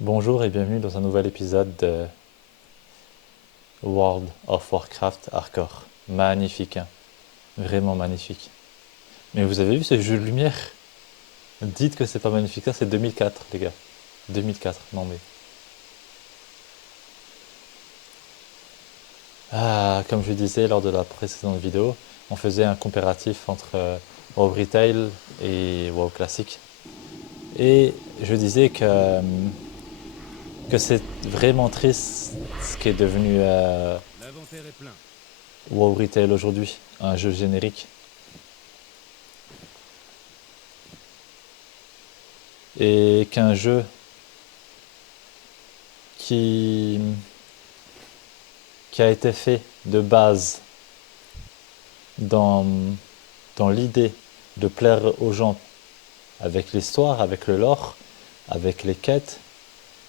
Bonjour et bienvenue dans un nouvel épisode de World of Warcraft Hardcore. Magnifique, hein. Vraiment magnifique. Mais vous avez vu ce jeu de lumière? Dites que c'est pas magnifique, ça c'est 2004 les gars. 2004, non mais... Ah, comme je disais lors de la précédente vidéo, on faisait un comparatif entre WoW Retail et WoW Classic. Et je disais que c'est vraiment triste ce qui est devenu L'inventaire est plein. WoW Retail aujourd'hui, un jeu générique. Et qu'un jeu qui, qui a été fait de base dans, dans l'idée de plaire aux gens avec l'histoire, avec le lore, avec les quêtes,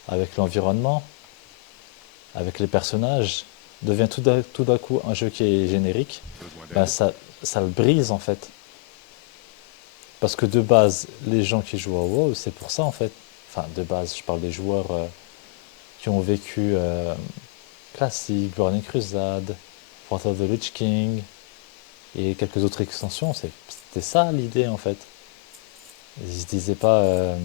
avec l'environnement, avec les personnages, devient tout d'un coup un jeu qui est générique, Besoin ben d'aide? ça le brise en fait. Parce que de base, les gens qui jouent à WoW, c'est pour ça en fait. Enfin, de base, je parle des joueurs qui ont vécu Classic, Burning Crusade, Wrath of the Lich King et quelques autres extensions. C'était ça l'idée en fait. Ils se disaient pas. Euh,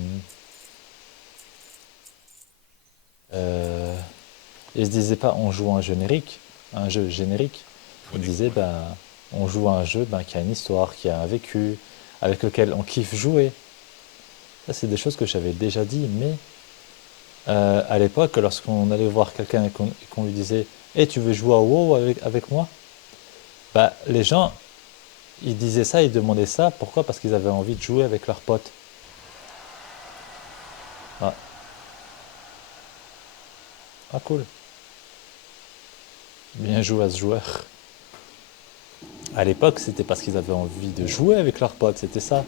ils se disaient pas on joue un jeu générique. Ils Prenez disaient courage. ben on joue à un jeu qui a une histoire, qui a un vécu, avec lequel on kiffe jouer. Ça c'est des choses que j'avais déjà dit, mais à l'époque, lorsqu'on allait voir quelqu'un et qu'on lui disait «Eh, tu veux jouer à WoW avec moi?» Bah, les gens, ils disaient ça, ils demandaient ça. Pourquoi? Parce qu'ils avaient envie de jouer avec leurs potes. Ah, ah cool. Bien joué à ce joueur. À l'époque, c'était parce qu'ils avaient envie de jouer avec leurs potes, c'était ça.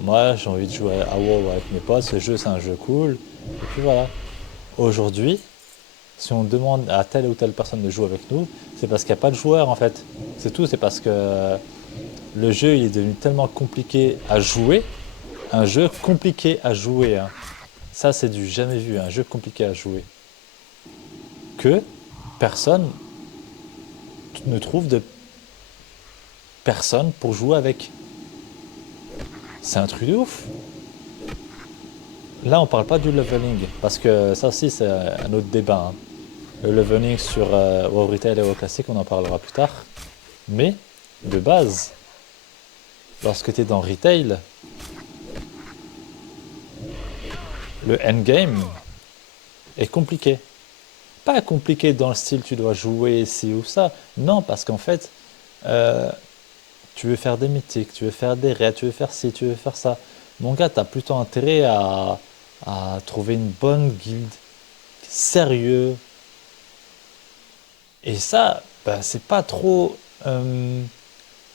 Moi, j'ai envie de jouer à WoW avec mes potes, ce jeu c'est un jeu cool. Et puis voilà. Aujourd'hui, si on demande à telle ou telle personne de jouer avec nous, c'est parce qu'il n'y a pas de joueur en fait. C'est tout, c'est parce que le jeu il est devenu tellement compliqué à jouer. Un jeu compliqué à jouer, hein. Ça c'est du jamais vu, un jeu compliqué à jouer. Que personne ne trouve de personne pour jouer avec. C'est un truc de ouf. Là on parle pas du leveling, parce que ça aussi c'est un autre débat, hein. Le leveling sur WoW Retail et WoW Classic, on en parlera plus tard. Mais, de base, lorsque tu es dans Retail, le endgame est compliqué. Pas compliqué dans le style tu dois jouer ci ou ça. Non, parce qu'en fait, euh, tu veux faire des mythiques, tu veux faire des raids, tu veux faire ci, tu veux faire ça. Mon gars, t'as plutôt intérêt à trouver une bonne guilde, sérieux. Et ça, bah, c'est pas trop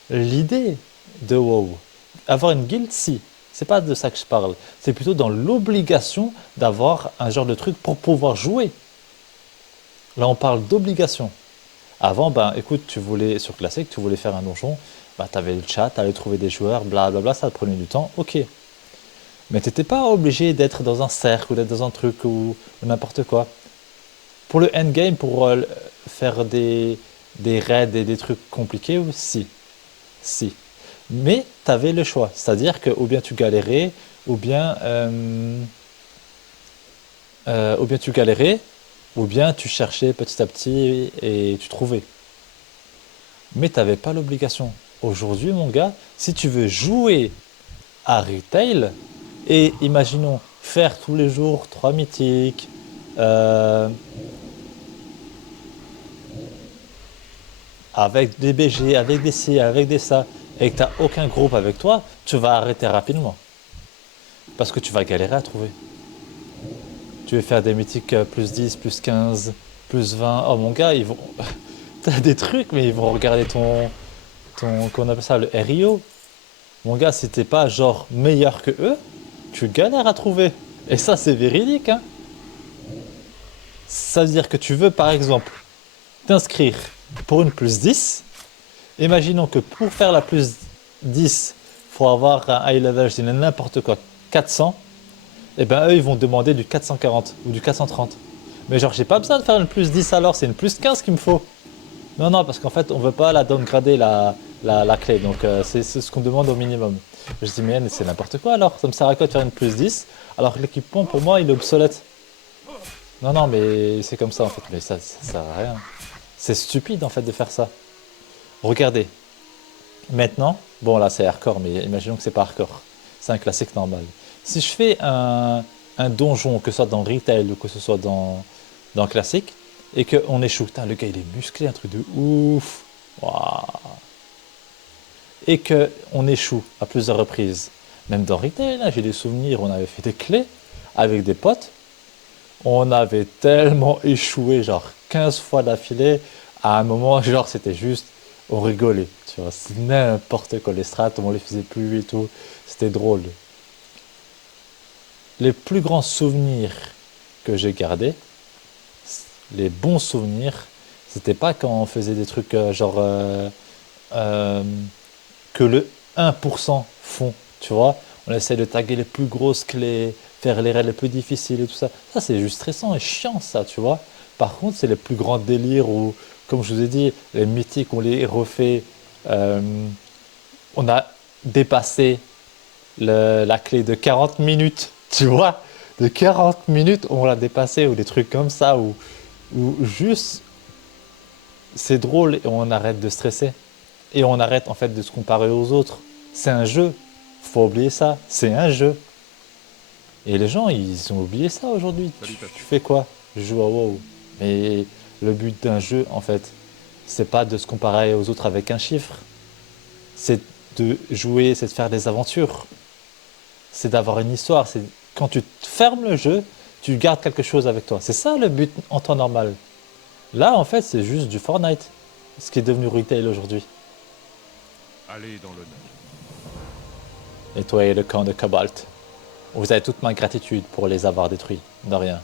l'idée de WoW. Avoir une guilde, si. C'est pas de ça que je parle. C'est plutôt dans l'obligation d'avoir un genre de truc pour pouvoir jouer. Là, on parle d'obligation. Avant, ben, écoute, tu voulais, sur Classic, tu voulais faire un donjon, bah, tu avais le chat, tu allais trouver des joueurs, blablabla, ça te prenait du temps, ok. Mais t'étais pas obligé d'être dans un cercle ou d'être dans un truc ou n'importe quoi. Pour le endgame, pour faire des raids et des trucs compliqués, si. Si. Mais tu avais le choix. C'est-à-dire que ou bien tu galérais, ou bien, ou bien tu galérais, ou bien tu cherchais petit à petit et tu trouvais. Mais tu n'avais pas l'obligation. Aujourd'hui, mon gars, si tu veux jouer à retail, et imaginons faire tous les jours 3 mythiques, euh, avec des BG, avec des C, avec des ça, et que tu n'as aucun groupe avec toi, tu vas arrêter rapidement. Parce que tu vas galérer à trouver. Tu veux faire des mythiques plus 10, plus 15, plus 20. Oh mon gars, ils vont. T'as des trucs, mais ils vont regarder qu'on appelle ça le RIO. Mon gars, si t'es pas genre meilleur que eux, tu galères à trouver. Et ça, c'est véridique, hein. Ça veut dire que tu veux, par exemple, t'inscrire pour une plus 10. Imaginons que pour faire la plus 10, faut avoir un high level, je dis n'importe quoi, 400. Et ben eux, ils vont demander du 440 ou du 430. Mais genre, j'ai pas besoin de faire une plus 10 alors, c'est une plus 15 qu'il me faut. Non, non, parce qu'en fait, on veut pas la downgrader la clé, donc c'est ce qu'on demande au minimum. Je dis, mais c'est n'importe quoi alors, ça me sert à quoi de faire une plus 10 alors que l'équipement, pour moi, il est obsolète. Non, non, mais c'est comme ça en fait, mais ça sert à rien. C'est stupide en fait de faire ça. Regardez, maintenant, bon là c'est hardcore, mais imaginons que c'est pas hardcore. C'est un classique normal. Si je fais un donjon, que ce soit dans Retail ou que ce soit dans classique, et qu'on échoue, putain, le gars il est musclé, un truc de ouf. Waouh. Et qu'on échoue à plusieurs reprises. Même dans Retail, là, j'ai des souvenirs, on avait fait des clés avec des potes. On avait tellement échoué, genre 15 fois d'affilée. À un moment, genre, c'était juste, on rigolait. Tu vois, c'est n'importe quoi. Les strats, on les faisait plus et tout. C'était drôle. Les plus grands souvenirs que j'ai gardés, les bons souvenirs, c'était pas quand on faisait des trucs euh, que le 1% font, tu vois. On essaie de taguer les plus grosses clés, faire les raids les plus difficiles et tout ça. Ça, c'est juste stressant et chiant, ça, tu vois. Par contre, c'est les plus grands délires où, comme je vous ai dit, les mythiques, on les refait. euh, on a dépassé la clé de 40 minutes, tu vois. De 40 minutes, on l'a dépassé, ou des trucs comme ça, ou juste, c'est drôle et on arrête de stresser. Et on arrête en fait de se comparer aux autres. C'est un jeu. Faut oublier ça. C'est un jeu. Et les gens, ils ont oublié ça aujourd'hui. Tu fais quoi? Je joue à WoW. Mais le but d'un jeu, en fait, c'est pas de se comparer aux autres avec un chiffre. C'est de jouer, c'est de faire des aventures. C'est d'avoir une histoire. C'est quand tu fermes le jeu, tu gardes quelque chose avec toi. C'est ça le but en temps normal. Là, en fait, c'est juste du Fortnite. Ce qui est devenu retail aujourd'hui. Allez dans l'honneur. Nettoyer le camp de Cobalt. Vous avez toute ma gratitude pour les avoir détruits. De rien.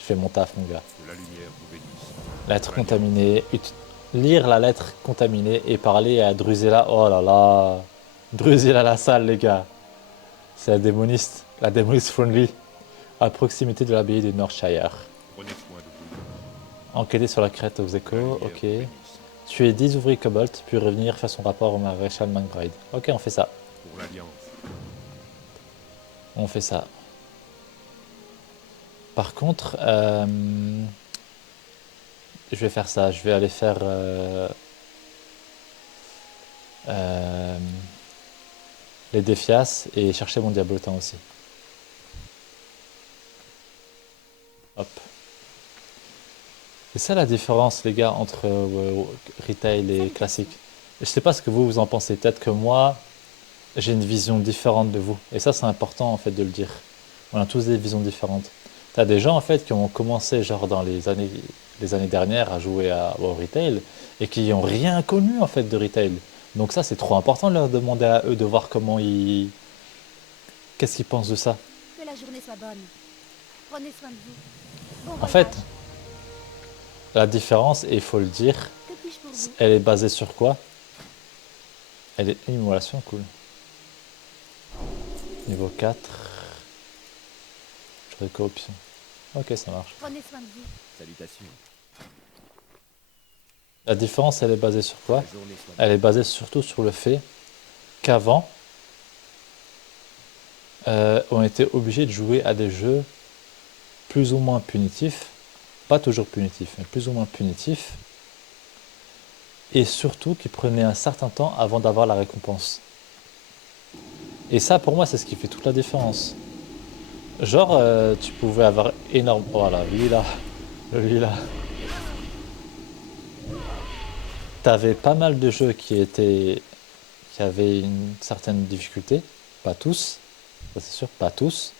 Je fais mon taf, mon gars. Que la lumière vous bénisse. Lettre contaminée. Lire la lettre contaminée et parler à Drusilla. Oh là là. Drusilla la salle, les gars. C'est la démoniste. La démoniste friendly. À proximité de l'abbaye de Northshire. Prenez soin de vous. Enquêter sur la crête aux Que la échos. lumière Ok. vous bénisse. Tuer 10 ouvriers Cobalt, puis revenir faire son rapport au maréchal McBride. Ok, on fait ça. Pour l'Alliance. On fait ça. Par contre, je vais faire ça. Je vais aller faire euh, les défias et chercher mon diablotin aussi. Hop. C'est ça la différence, les gars, entre retail et classique. Je sais pas ce que vous en pensez. Peut-être que moi, j'ai une vision différente de vous. Et ça, c'est important en fait de le dire. On a tous des visions différentes. T'as des gens en fait qui ont commencé genre dans les années dernières à jouer au retail et qui n'ont rien connu en fait de retail. Donc ça, c'est trop important de leur demander à eux de voir comment ils... Qu'est-ce qu'ils pensent de ça. Que la journée soit bonne. Prenez soin de vous. Bon En fait, voyage. la différence, et il faut le dire, Que puis-je pour vous? elle est basée sur quoi? Elle est immolation, cool. Niveau 4. Je corruption. Ok, ça marche. Prenez soin de vous. Salutations. La différence, elle est basée sur quoi? La journée soit Elle est basée surtout sur le fait qu'avant, on était obligé de jouer à des jeux plus ou moins punitifs, pas toujours punitifs, mais plus ou moins punitifs, et surtout qui prenaient un certain temps avant d'avoir la récompense. Et ça, pour moi, c'est ce qui fait toute la différence. Genre, tu pouvais avoir énorme... Voilà, lui là. T'avais pas mal de jeux qui avaient une certaine difficulté, pas tous, ça c'est sûr, pas tous,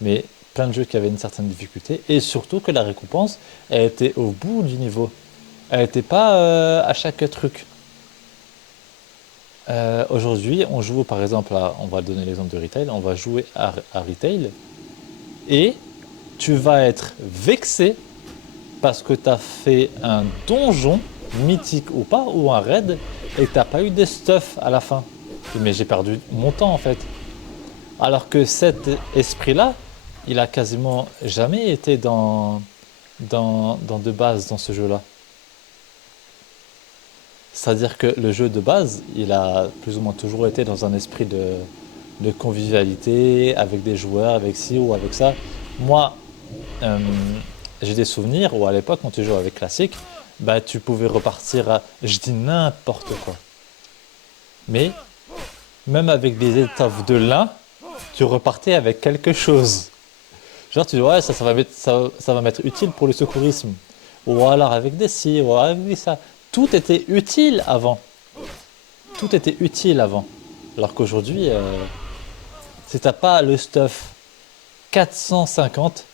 mais plein de jeux qui avaient une certaine difficulté, et surtout que la récompense, elle était au bout du niveau. Elle n'était pas à chaque truc. Aujourd'hui, on joue par exemple, on va donner l'exemple de Retail, on va jouer à Retail, et tu vas être vexé parce que tu as fait un donjon, mythique ou pas, ou un raid, et que tu n'as pas eu des stuff à la fin. Mais j'ai perdu mon temps en fait. Alors que cet esprit-là, il a quasiment jamais été dans de base dans ce jeu-là. C'est-à-dire que le jeu de base, il a plus ou moins toujours été dans un esprit de convivialité, avec des joueurs, avec ci ou avec ça. Moi, euh, j'ai des souvenirs où à l'époque, quand tu jouais avec Classic, bah, tu pouvais repartir à, je dis n'importe quoi. Mais même avec des étoffes de lin, tu repartais avec quelque chose. Genre, tu dis, ouais, ça va m'être utile pour le secourisme. Ou alors avec des ci, ou alors avec des ça. Tout était utile avant. Tout était utile avant. Alors qu'aujourd'hui, si t'as pas le stuff 450,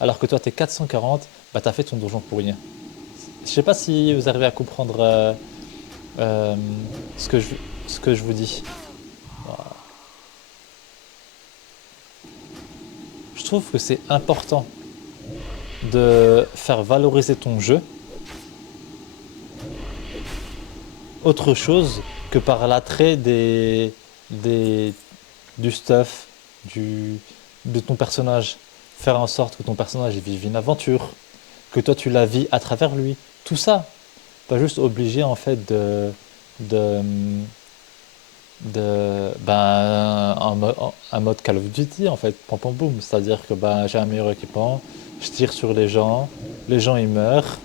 alors que toi t'es 440, bah t'as fait ton donjon pour rien. Je sais pas si vous arrivez à comprendre euh, ce que je, ce que je vous dis. Je trouve que c'est important de faire valoriser ton jeu autre chose que par l'attrait des, du stuff, du, de ton personnage. Faire en sorte que ton personnage vive une aventure, que toi tu la vis à travers lui. Tout ça. Pas juste obligé en fait de, ben, un mode Call of Duty en fait, pom pom boum. C'est-à-dire que ben, j'ai un meilleur équipement, je tire sur les gens ils meurent,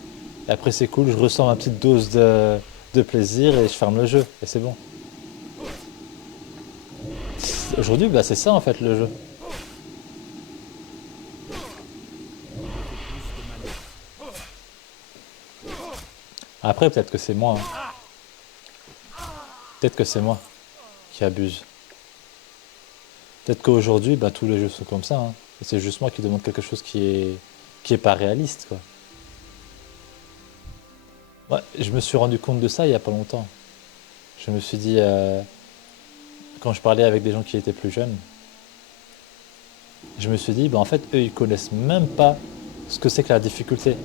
et après c'est cool, je ressens ma petite dose de plaisir et je ferme le jeu, et c'est bon. Aujourd'hui, bah, c'est ça en fait le jeu. Après, peut-être que c'est moi, hein. Peut-être que c'est moi qui abuse. Peut-être qu'aujourd'hui, bah, tous les jeux sont comme ça, hein. Et c'est juste moi qui demande quelque chose qui est pas réaliste, quoi. Ouais, je me suis rendu compte de ça il y a pas longtemps. Je me suis dit, quand je parlais avec des gens qui étaient plus jeunes, je me suis dit, bah, en fait, eux, ils connaissent même pas ce que c'est que la difficulté.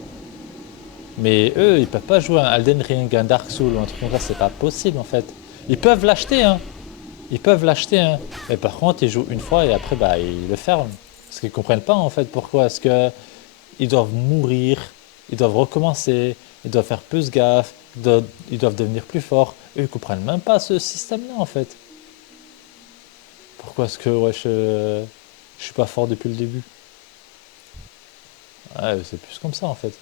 Mais eux, ils peuvent pas jouer un Elden Ring, un Dark Souls ou un truc comme ça, c'est pas possible en fait. Ils peuvent l'acheter, hein. Ils peuvent l'acheter, hein. Mais par contre, ils jouent une fois et après, bah, ils le ferment. Parce qu'ils comprennent pas en fait pourquoi est-ce que ils doivent mourir, ils doivent recommencer, ils doivent faire plus gaffe, ils doivent devenir plus forts. Eux, ils comprennent même pas ce système-là en fait. Pourquoi est-ce que ouais, je suis pas fort depuis le début? Ouais, c'est plus comme ça en fait.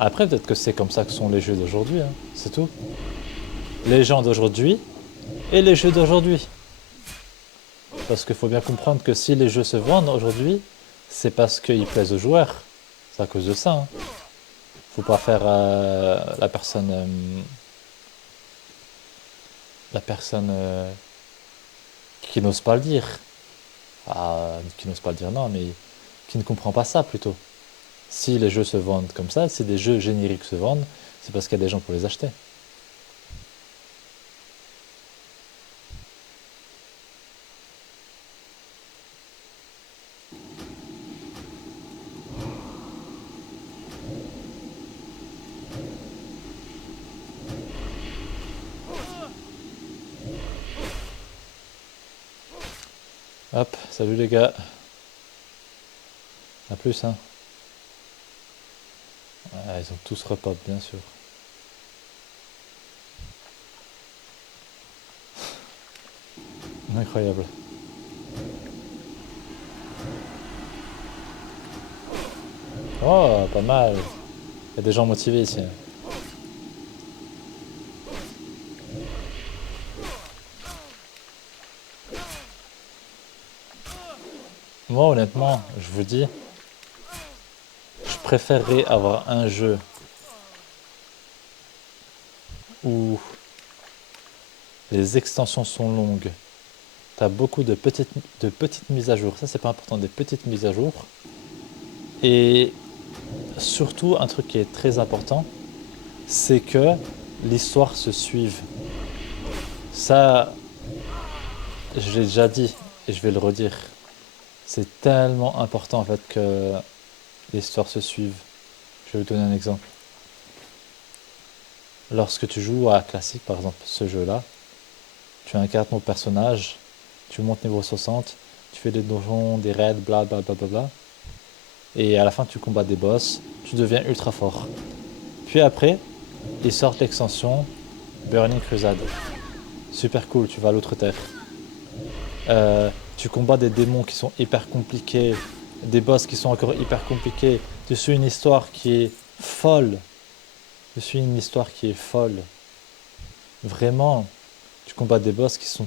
Après, peut-être que c'est comme ça que sont les jeux d'aujourd'hui, hein. C'est tout. Les gens d'aujourd'hui et les jeux d'aujourd'hui. Parce qu'il faut bien comprendre que si les jeux se vendent aujourd'hui, c'est parce qu'ils plaisent aux joueurs. C'est à cause de ça, hein. Faut pas faire la personne qui n'ose pas le dire. Ah, qui n'ose pas le dire, non, mais qui ne comprend pas ça plutôt. Si les jeux se vendent comme ça, si des jeux génériques se vendent, c'est parce qu'il y a des gens pour les acheter. Hop, salut les gars. À plus, hein. Ah, ils ont tous repop, bien sûr. Incroyable. Oh, pas mal. Il y a des gens motivés ici, hein. Moi, honnêtement, je vous dis, je préférerais avoir un jeu où les extensions sont longues. T'as beaucoup de petites mises à jour. Ça, c'est pas important, des petites mises à jour. Et surtout, un truc qui est très important, c'est que l'histoire se suive. Ça, je l'ai déjà dit et je vais le redire. C'est tellement important en fait que l'histoire se suive. Je vais vous donner un exemple. Lorsque tu joues à classique, par exemple, ce jeu-là, tu incarnes ton personnage, tu montes niveau 60, tu fais des donjons, des raids, bla bla bla bla bla. Et à la fin, tu combats des boss, tu deviens ultra fort. Puis après, ils sortent l'extension Burning Crusade. Super cool, tu vas à l'autre terre. Tu combats des démons qui sont hyper compliqués, des boss qui sont encore hyper compliqués. Tu suis une histoire qui est folle. Je suis une histoire qui est folle. Vraiment, tu combats des boss qui sont...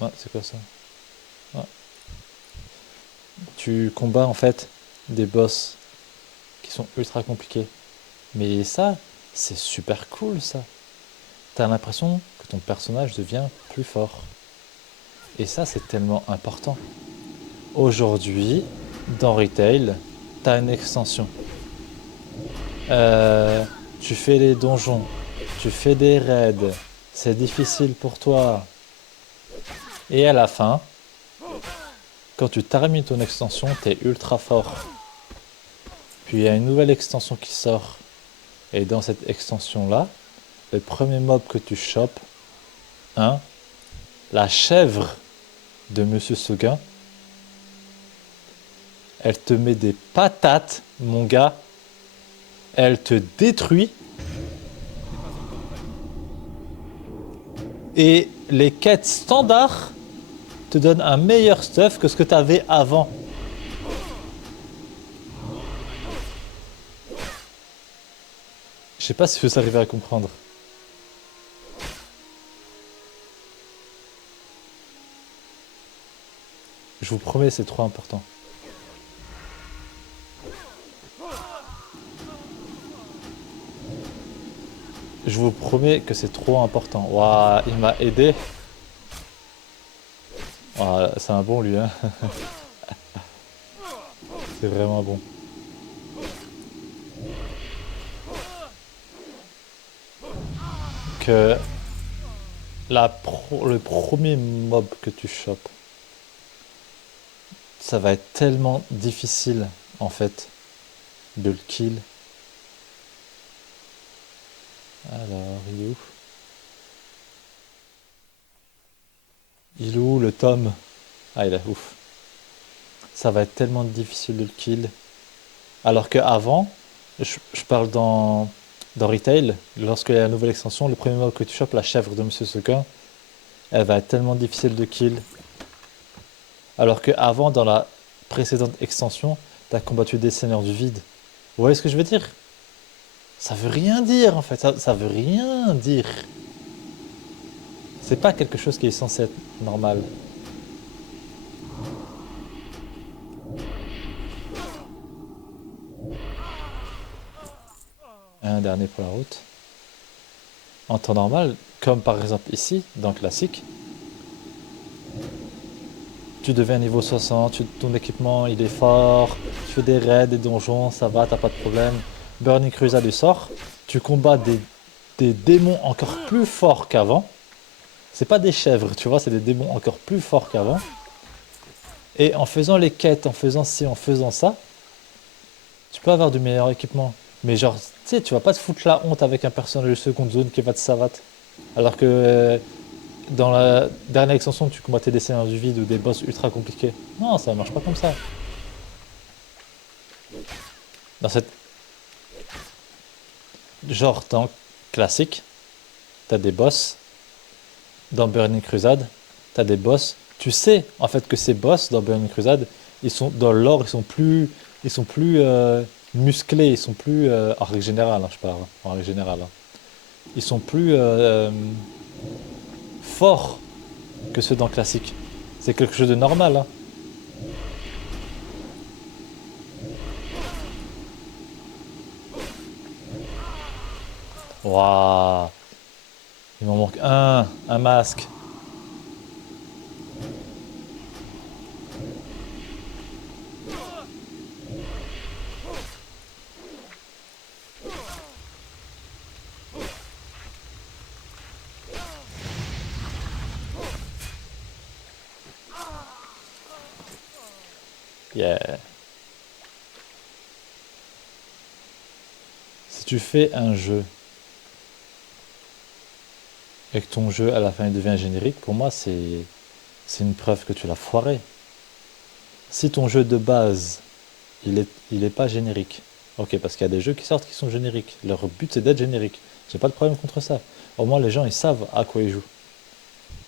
Ouais, c'est quoi ça? Ouais. Tu combats en fait des boss qui sont ultra compliqués. Mais ça, c'est super cool ça. T'as l'impression que ton personnage devient plus fort. Et ça, c'est tellement important. Aujourd'hui, dans Retail, t'as une extension. Tu fais les donjons, tu fais des raids, c'est difficile pour toi. Et à la fin, quand tu termines ton extension, t'es ultra fort. Puis il y a une nouvelle extension qui sort. Et dans cette extension-là, le premier mob que tu chopes, hein, la chèvre de Monsieur Seguin, elle te met des patates, mon gars. Elle te détruit. Et les quêtes standards te donnent un meilleur stuff que ce que tu avais avant. Je sais pas si vous arrivez à comprendre. Je vous promets, c'est trop important. Je vous promets que c'est trop important. Waouh, il m'a aidé. Waouh, c'est un bon lui, hein. C'est vraiment bon. Que le premier mob que tu chopes, ça va être tellement difficile en fait de le kill. Alors, il est où? Il est où le tome? Ah, il est ouf. Ça va être tellement difficile de le kill. Alors qu'avant, je parle dans Retail, lorsqu'il y a la nouvelle extension, le premier mob que tu chopes, la chèvre de Monsieur Sequin, elle va être tellement difficile de kill. Alors qu'avant, dans la précédente extension, t'as combattu des seigneurs du vide. Vous voyez ce que je veux dire? Ça veut rien dire en fait, ça veut rien dire. C'est pas quelque chose qui est censé être normal. Un dernier pour la route. En temps normal, comme par exemple ici, dans Classique, tu deviens niveau 60, ton équipement il est fort, tu fais des raids, des donjons, ça va, t'as pas de problème. Burning Crusade du sort, tu combats des démons encore plus forts qu'avant. C'est pas des chèvres, tu vois, c'est des démons encore plus forts qu'avant. Et en faisant les quêtes, en faisant ci, en faisant ça, tu peux avoir du meilleur équipement. Mais genre, tu sais, tu vas pas te foutre la honte avec un personnage de seconde zone qui va te savate. Alors que dans la dernière extension, tu combattais des seigneurs du vide ou des boss ultra compliqués. Non, ça marche pas comme ça. Dans cette... Genre, dans classique, t'as des boss. Dans Burning Crusade, t'as des boss. Tu sais, en fait, que ces boss, dans Burning Crusade, ils sont, dans le lore, ils sont plus musclés, ils sont plus... en règle générale, hein, je parle, hein, en règle générale. Hein. Ils sont plus forts que ceux dans classique. C'est quelque chose de normal. Hein. Waouh, il m'en manque un masque. Yeah. Si tu fais un jeu et que ton jeu à la fin il devient générique, pour moi c'est une preuve que tu l'as foiré. Si ton jeu de base il est pas générique, ok, parce qu'il y a des jeux qui sortent qui sont génériques. Leur but c'est d'être générique. J'ai pas de problème contre ça. Au moins les gens ils savent à quoi ils jouent.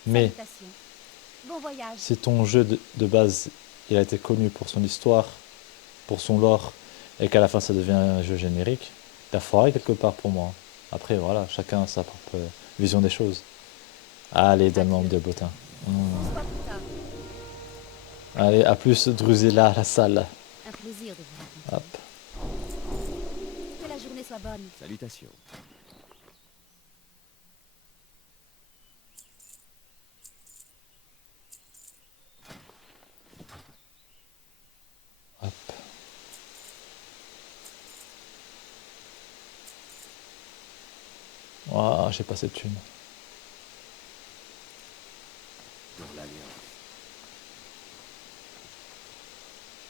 Mais Salutations. Bon voyage. si ton jeu de base il a été connu pour son histoire, pour son lore, et qu'à la fin ça devient un jeu générique, t'as foiré quelque part pour moi. Après voilà, chacun a sa propre vision des choses. Allez, donne-moi Adieu. de botin. On se voit plus tard. Allez, à plus, Drusilla à la salle. Un plaisir de vous Hop, rencontrer. Que la journée soit bonne. Salutations. hop. Ouah, j'ai pas cette thune. Pour l'Alliance.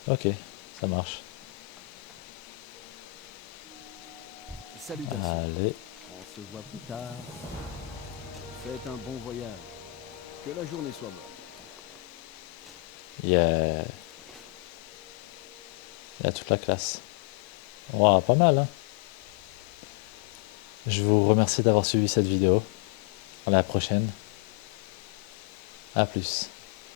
Ok, ça marche. Salutations. Allez, On se voit plus tard. Faites un bon voyage. Que la journée soit bonne. yeah. Il y a toute la classe. Ouah, pas mal, hein. Je vous remercie d'avoir suivi cette vidéo. À la prochaine. À plus.